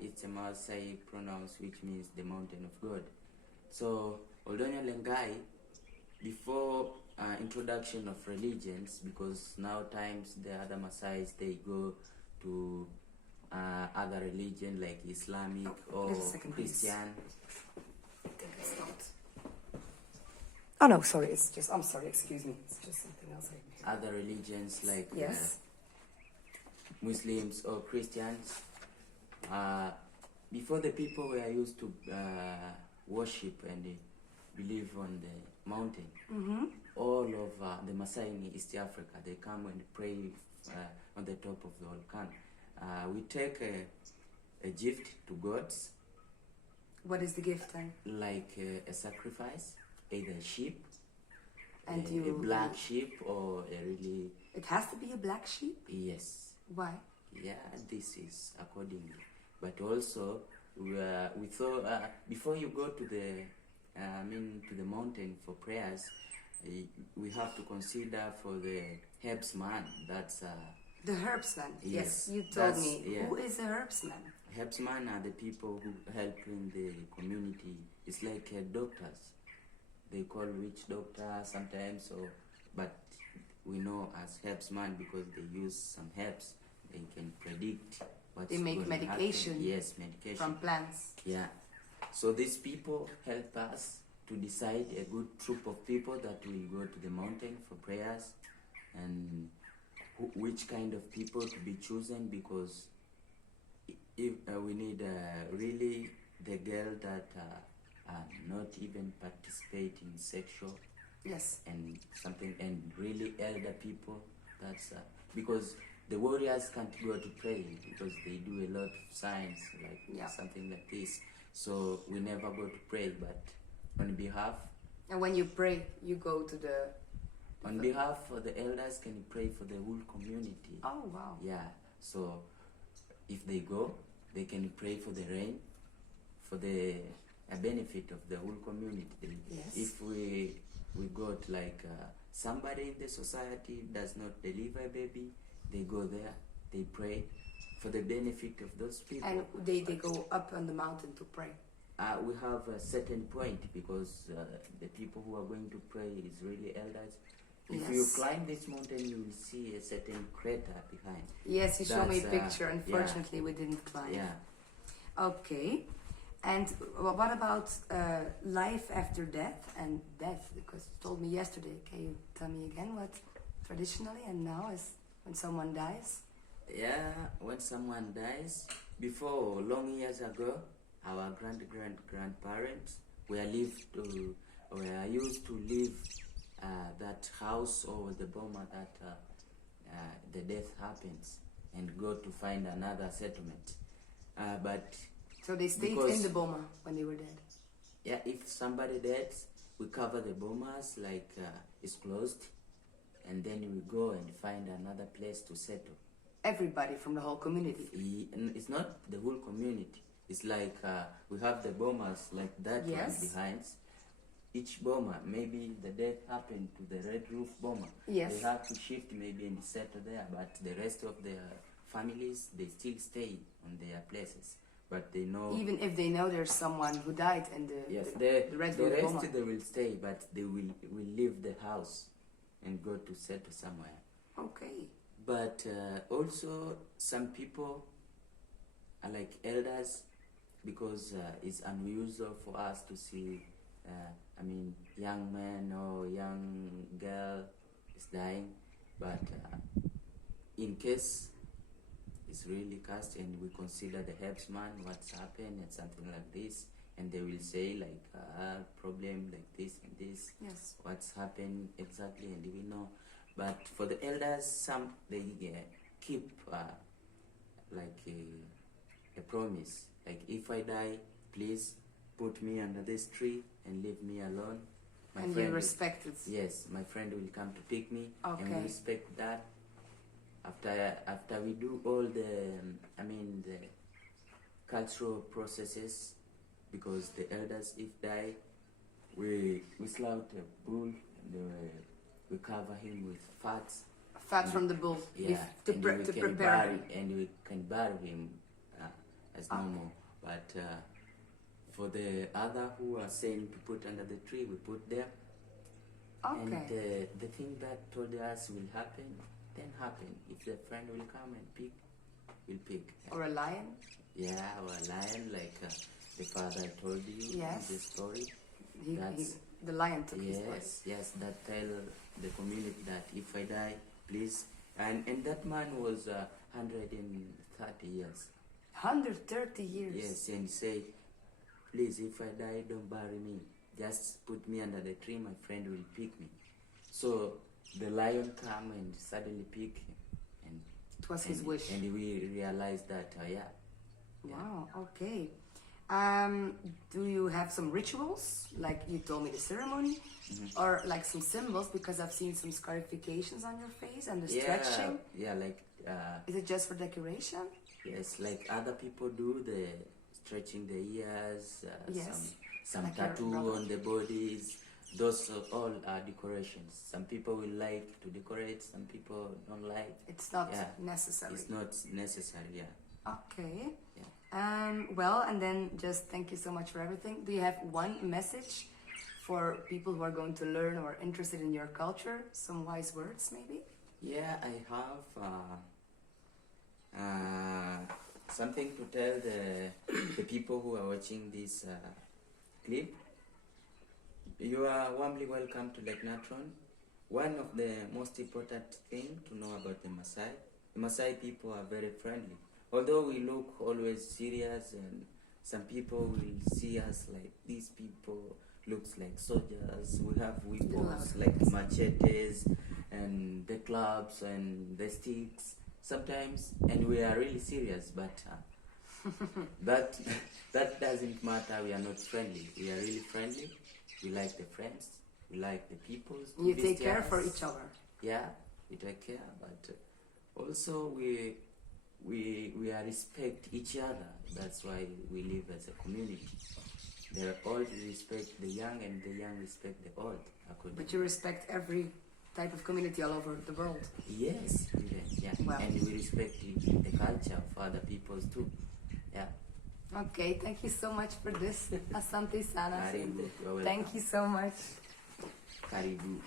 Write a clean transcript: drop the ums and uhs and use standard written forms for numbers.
It's a Masai pronounce which means the mountain of God. So Oldonya Lengai, before introduction of religions, because now times the other Masais they go to other religion like Islamic or Christian. Oh no, sorry, I'm sorry, excuse me. It's just something else. Other religions like yes. Muslims or Christians. Before the people were used to worship and believe on the mountain. Mm-hmm. All of the Masai in East Africa, they come and pray on the top of the volcano. We take a gift to gods. What is the gift then? Like a sacrifice, either a sheep, and a black sheep, or a really... It has to be a black sheep? Yes. Why? Yeah, this is accordingly. But also, we thought before you go to the mountain for prayers, we have to consider for the herbsman. That's the herbsman. Yes, you told me. Yeah. Who is a herbsman? Herbsman are the people who help in the community. It's like doctors. They call witch doctor sometimes, but we know as herbsman because they use some herbs. They can predict what's they make medication. Yes, medication from plants. Yeah. So these people help us to decide a good troop of people that will go to the mountain for prayers, and which kind of people to be chosen, because if we need really the girl that not even participate in sexual. Yes. And something, and really elder people. That's because the warriors can't go to pray because they do a lot of signs like something like this. So we never go to pray, but on behalf. And when you pray, you go to the. On behalf of the elders, can you pray for the whole community? Oh wow. Yeah. So if they go, they can pray for the rain, for the benefit of the whole community. Yes. If we got like somebody in the society does not deliver a baby, they go there, they pray for the benefit of those people. And they go up on the mountain to pray. We have a certain point because the people who are going to pray is really elders. If you climb this mountain, you will see a certain crater behind. Yes, you showed me a picture. Unfortunately, we didn't climb. Yeah. Okay. And what about life after death and death? Because you told me yesterday. Can you tell me again what traditionally and now is when someone dies? Yeah, when someone dies, before long years ago, our grandparents were used to leave that house or the boma that the death happens and go to find another settlement. But so they stayed in the boma when they were dead? Yeah, if somebody dies, we cover the bomas like it's closed, and then we go and find another place to settle. Everybody from the whole community? It's not the whole community. It's like we have the bomas like that one behind. Each boma, maybe the death happened to the red roof boma. Yes. They have to shift maybe and settle there, but the rest of their families, they still stay on their places. But they know... Even if they know there's someone who died and the red roof boma. They will stay, but they will leave the house and go to settle somewhere. Okay. But also some people are like elders, because it's unusual for us to see young man or young girl is dying, but in case it's really cast and we consider the herbsman, what's happened and something like this, and they will say like problem like this and this, what's happened exactly, and we know. But for the elders, some they keep like a promise, like if I die, please put me under this tree and leave me alone. And you respect it? Yes, my friend will come to pick me, and we respect that. After we do all the cultural processes, because the elders, if die, we slaughter a bull and we cover him with fats. Fat from the bull, yeah, to prepare him. And we can bury him as normal. But for the other who are saying to put under the tree, we put there. And the thing that told us will happen, then happen. If the friend will come and pick, we'll pick. Or a lion? Yeah, or a lion, like the father told you in the story. The lion took his place. Yes, that tell the community that if I die, please. And that man was 130 years. 130 years? Yes, and say, please, if I die, don't bury me. Just put me under the tree, my friend will pick me. So the lion come and suddenly pick him. And it was his wish. And we realized that, Wow, okay. Do you have some rituals, like you told me the ceremony, or like some symbols, because I've seen some scarifications on your face and the stretching? Yeah, like... is it just for decoration? Yes, like other people do, the stretching the ears, some like tattoo on the bodies. Those all are decorations. Some people will like to decorate, some people don't like. It's not necessary. It's not necessary, Okay. Well, and then just thank you so much for everything. Do you have one message for people who are going to learn or are interested in your culture? Some wise words, maybe? Yeah, I have something to tell the people who are watching this clip. You are warmly welcome to Lake Natron. One of the most important things to know about the Masai people are very friendly. Although we look always serious and some people will see us like these people looks like soldiers. We have weapons like machetes and the clubs and the sticks sometimes, and we are really serious, but that doesn't matter. We are not friendly. We are really friendly. We like the friends. We like the people. You take care for each other. Yeah, we take care, but also we respect each other. That's why we live as a community. The old respect the young, and the young respect the old. But you respect every type of community all over the world. Yes, Wow. And we respect the culture of other peoples too. Yeah. Okay, thank you so much for this. Asante sana. Karibu. Thank you so much. Karibu.